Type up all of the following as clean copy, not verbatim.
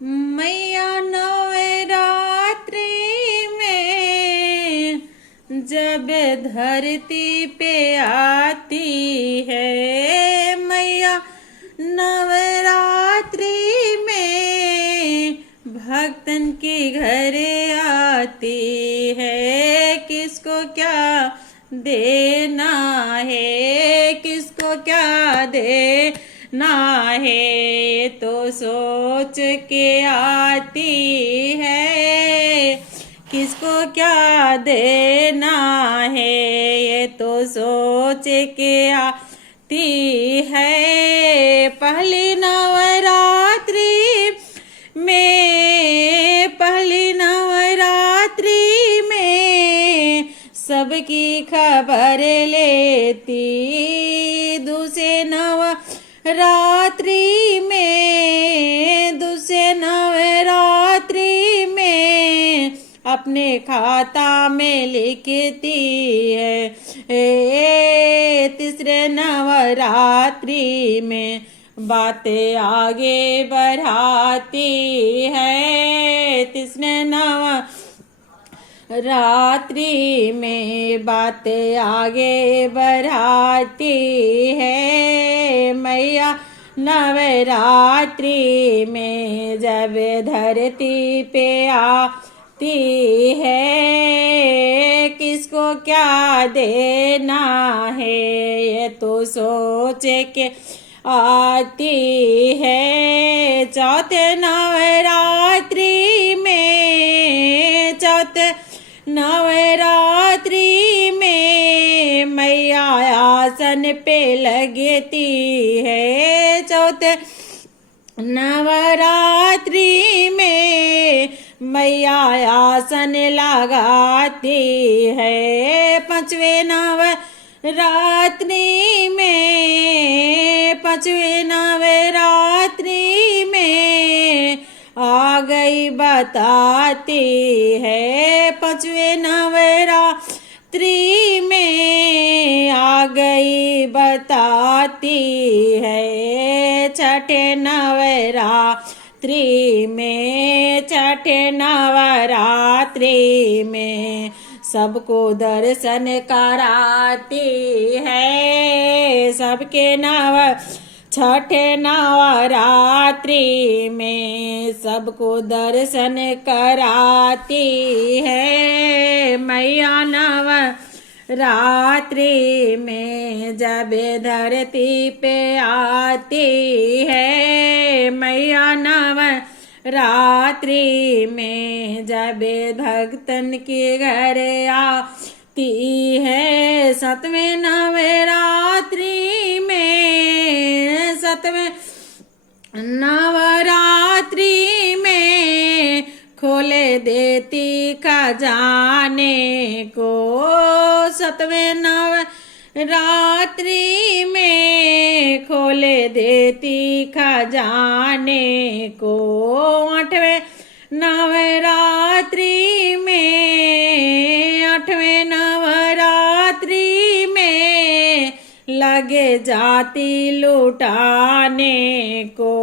मैया नवरात्रि में जब धरती पे आती है, मैया नवरात्रि में भक्तन के घरे आती है। किसको क्या देना है, किसको क्या देना है, तो सोच के आती है। किसको क्या देना है, ये तो सोच के आती है। पहली नवरात्रि में, पहली नवरात्रि में सबकी खबर लेती। दूसरे नवरात्रि में, दूसरे नवरात्रि में अपने खाता में लिखती है। तीसरे नवरात्रि में बातें आगे बढ़ाती है। तीसरे नवरात्रि में बातें आगे बढ़ाती है। मैया नवरात्रि में जब धरती पे आती है, किसको क्या देना है, ये तो सोच के आती है। चौथे नवरात्रि में, चौथे नवरात्रि में मैया आसन पे लगती है। चौथे नवरात्रि में मैया आसन लगाती है। पांचवें नवरात्रि में, पांचवें नवरात्रि में आ गई बताती है। पांचवें नवरात्रि में आ गई बताती है। छठे नवरात्रि में, छठे नवरात्रि में सबको दर्शन कराती है। सबके छठे नवरात्रि में सबको दर्शन कराती है। मैया नवरात्रि में जब धरती पे आती है। मैया नवरात्रि में जब भक्तन के घर आती है। सातवें नवरात्रि में, सातवें नवरात्रि में खोले देती खजाने को। सातवें नवरात्रि में खोले देती खजाने को। आठवें नवरात्रि में, आठवें नवरात्रि में लगे जाती लुटाने को।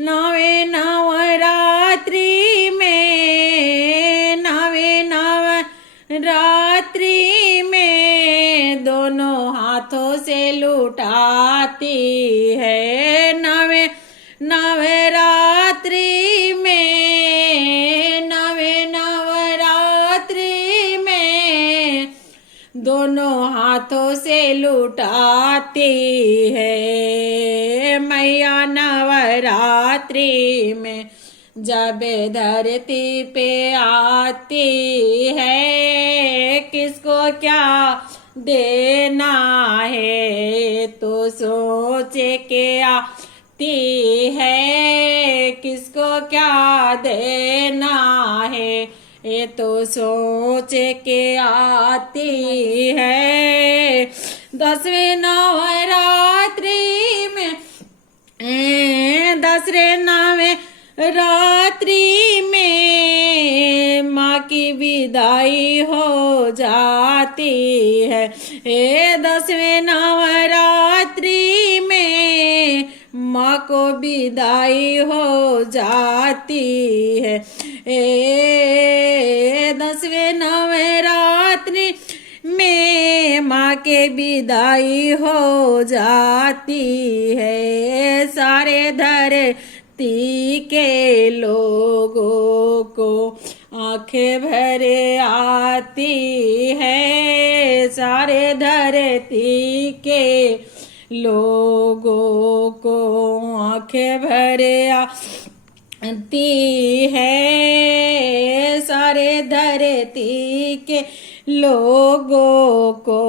नवे नवरात्रि में, नवे नवरात्रि में दोनों हाथों से लुटाती है। नवे नवरात्रि में, नवे नवरात्रि में दोनों हाथों से लुटाती है। मैया नवरात्रि में जब धरती पे आती है। किसको क्या देना है, तो सोच के आती है। किसको क्या देना है, ये तो सोच के आती है। दसवें नवरात्रि में, दसवें नवरात्रि में माँ की विदाई हो जाती है। दसवें नवरात्रि में माँ को विदाई हो जाती है। 10वें नवरात्रि में माँ के विदाई हो जाती है। सारे धरती के लोगों को आंखें भरे आती है। सारे धरती के लोगों को आंखें भरे आती है। सारे धरती के लोगों को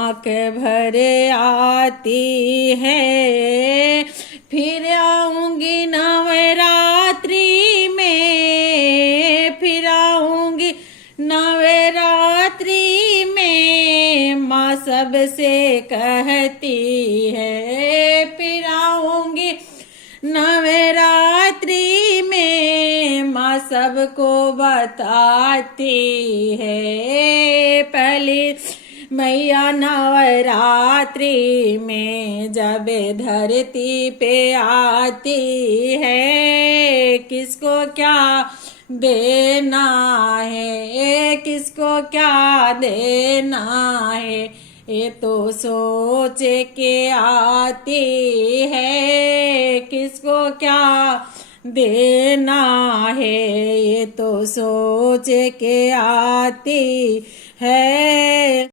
आंखें भरे आती है। फिर आऊंगी नवरात्रि में, फिर आऊंगी नवरात्रि में, माँ सबसे कहती है। फिर आऊंगी नवरात्रि में, माँ सबको बताती है। पहली मैया नवरात्रि में जब धरती पे आती है, किसको क्या देना है, किसको क्या देना है, ये तो सोच के आती है। किसको क्या देना है, ये तो सोच के आती है।